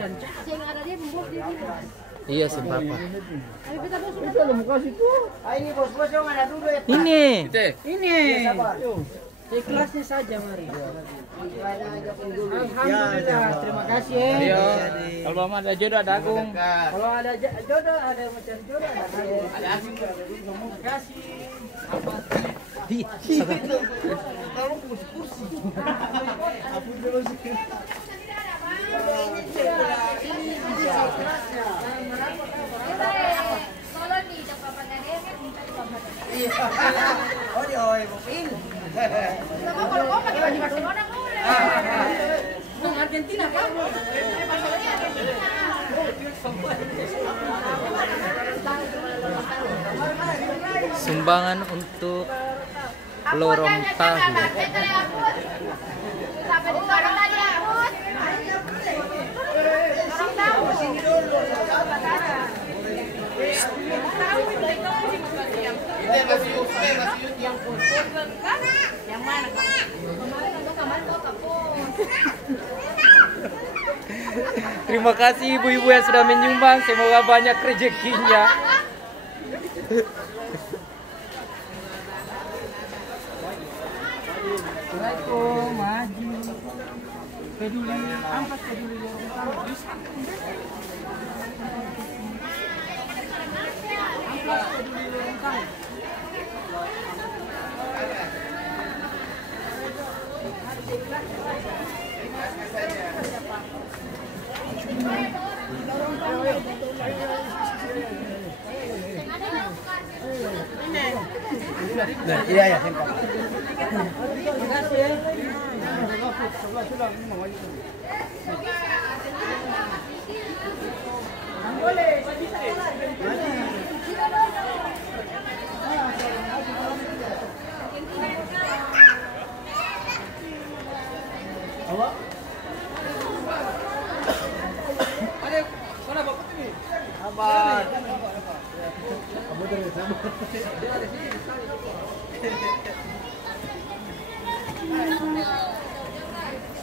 Yang ada dia membuat dia gitu. Iya sih papa. Tapi kita bos sudah. Itu mau kasih tuh. Ini bos-bos yang ada dulu ya. Ini. Ini. Ikhlasnya saja mari. Alhamdulillah, terima kasih ya. Ayo. Kalau mama ada jodoh ada Agung. Kalau ada jodoh, ada yang mencari jodoh, ada Agung. Ada asing. Terima kasih. Kalau kursi. Aku dulu sih. Oh, dia oi, Bopin. Sama kalau kau pakai baju Barcelona boleh. Bung Argentina kan? Masalahnya Argentina. Sumbangan untuk lorong tahu. Sampai di lorong tadi aku. Lorong tahu. Yang khusus yang mana? Kemarin kau kapur. Terima kasih ibu-ibu yang sudah menyumbang. Semoga banyak rezekinya. Assalamualaikum, maju. Peduli, ampas peduli lorong tahu. Ampas peduli lorong tahu. Nah, iya ya, Pak. Terima kasih ya. Boleh, Sabar.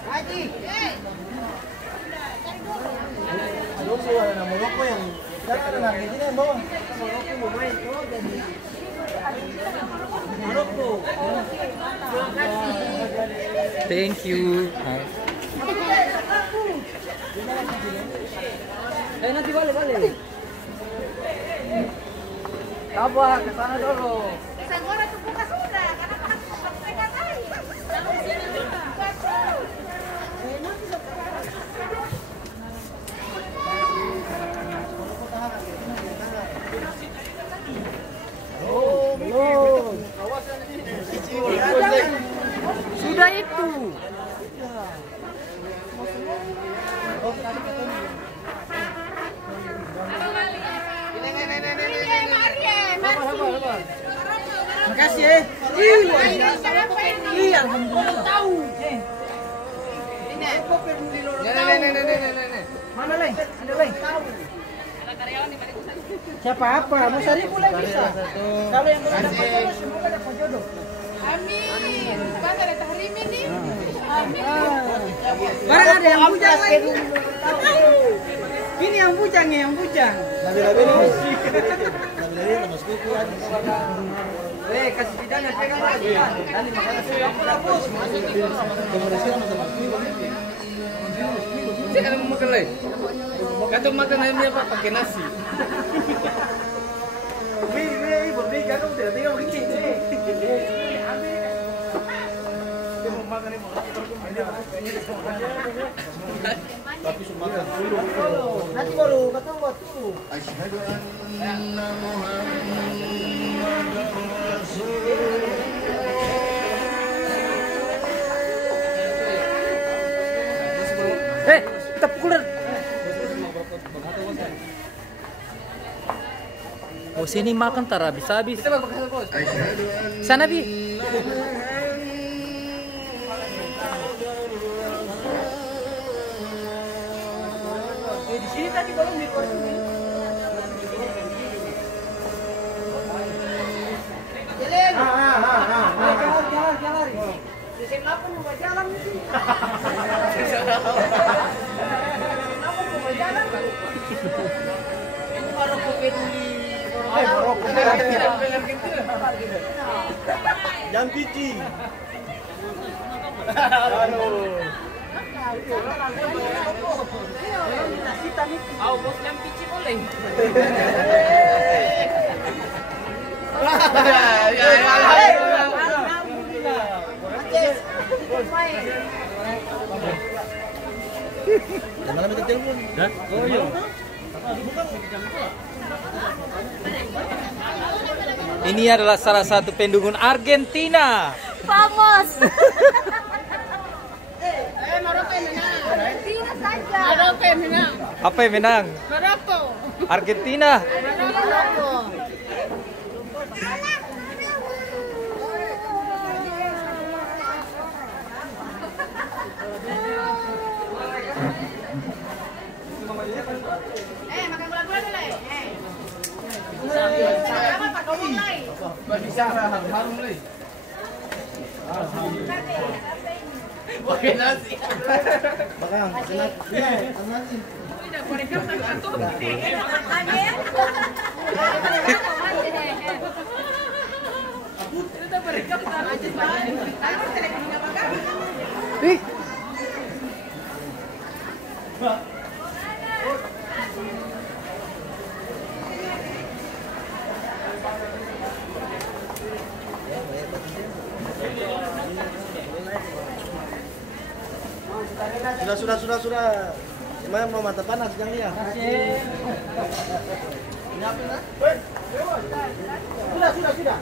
Haji. Loko ada nama loko yang datang dari Argentina yang bawa. Loko mau main tuh jadi Maroko. Terima kasih. Thank you. nanti balik. Sabar, ke sana dulu. Sanggora tuh buka sudah, karena pegang air. Jangan sini juga. Oh, belum. Sudah itu. Makasih ya. Iya, alhamdulillah tahu. Mana leh? Ada leh? Siapa apa? Mas Ari boleh bisa. Kalau yang belum dapat jodoh, semoga dapat jodoh. Amin. Bukan ada tahrim ini. Amin. Barang ada yang bujang lagi. Ini yang bujang ya, yang bujang. Kasih bidangnya pegang lagi. Tadi makan jangan makan lagi. Kata makan ayamnya apa pakai nasi. Wih, berdiri kan udah tinggal bikin sih. Dia mau makan ini mau. Tapi makan dulu. Nanti baru ketemu waktu. Asyhadu anna Muhammadar Rasulullah. Kita pukul. Oh sini makan tar habis. Sana Bi. Di sini tadi belum di luar sini. Jalan. Di sini apa mau jalan nih? Maroko peduli. Maroko. Yang pici. Bos yang pici boleh. Mana minta telepon? Oh iya. Ini adalah salah satu pendukung Argentina. Vamos. Maroko yang menang. Argentina saja. Maroko yang menang. Apa yang menang? Maroko. Argentina. Maroko. Makan gula-gula dulu. Sama Pak Domong lai. Oke nasi. Bakang, senat. Iya, nasi. Sudah. Gimana mau mata panas yang dia? Sudah.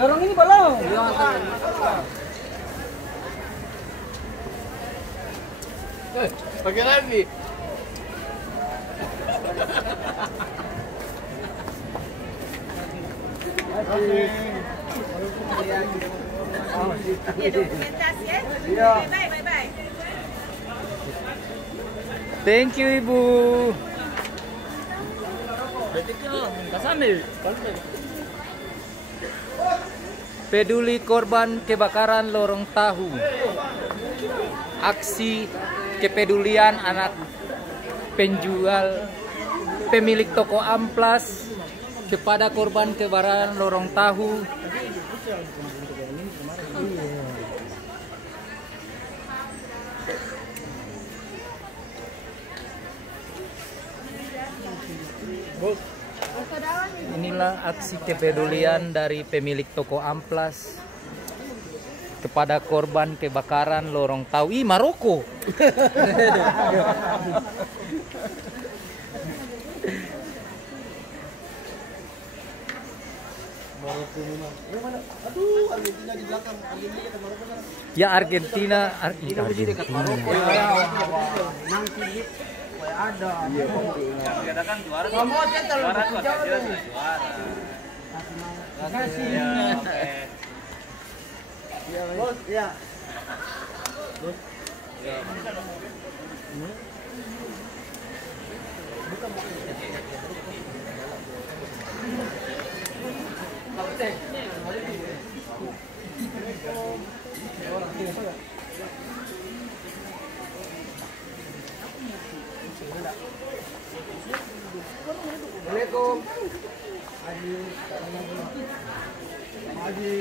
Lorong ini belum. Pakai lagi. Dokumentasi ya. Iya. Bye. Thank you Ibu. Peduli korban kebakaran lorong tahu. Aksi kepedulian anak penjual pemilik toko amplas kepada korban kebakaran lorong tahu. Inilah aksi kepedulian dari pemilik toko amplas kepada korban kebakaran lorong tahu. Ih, Maroko. Aduh, Argentina di belakang. Argentina ke Maroko sana. Ya Argentina, Argentina. Bos, ya. Assalamualaikum. Haji.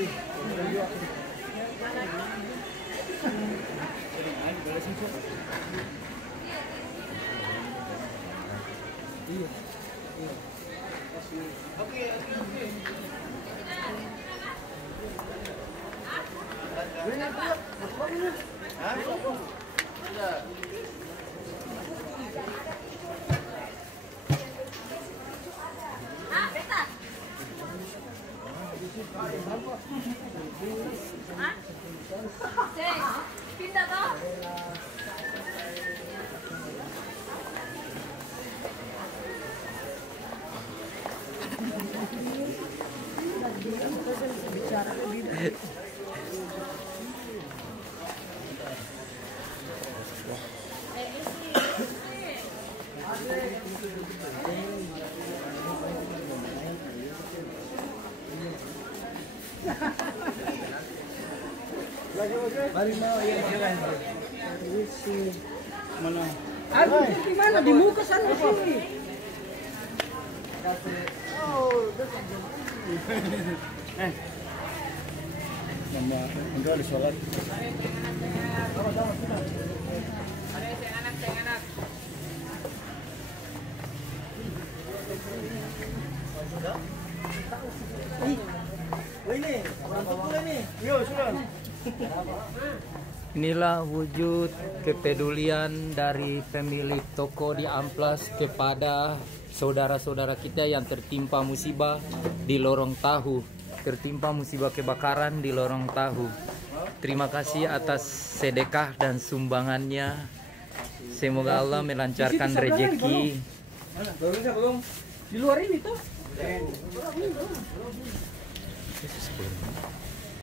Pindah toh. Lagi oke. Mari mau ya jalan. Mana? Aduh, di mana? Di muka sana sini. Nama enggak di sholat. Ini, orang tua ini. Yo, sudah. Inilah wujud kepedulian dari pemilik toko di Amplas kepada saudara-saudara kita yang tertimpa musibah di Lorong Tahu, tertimpa musibah kebakaran di Lorong Tahu. Terima kasih atas sedekah dan sumbangannya. Semoga Allah melancarkan rezeki. Belum. Di luar ini tuh.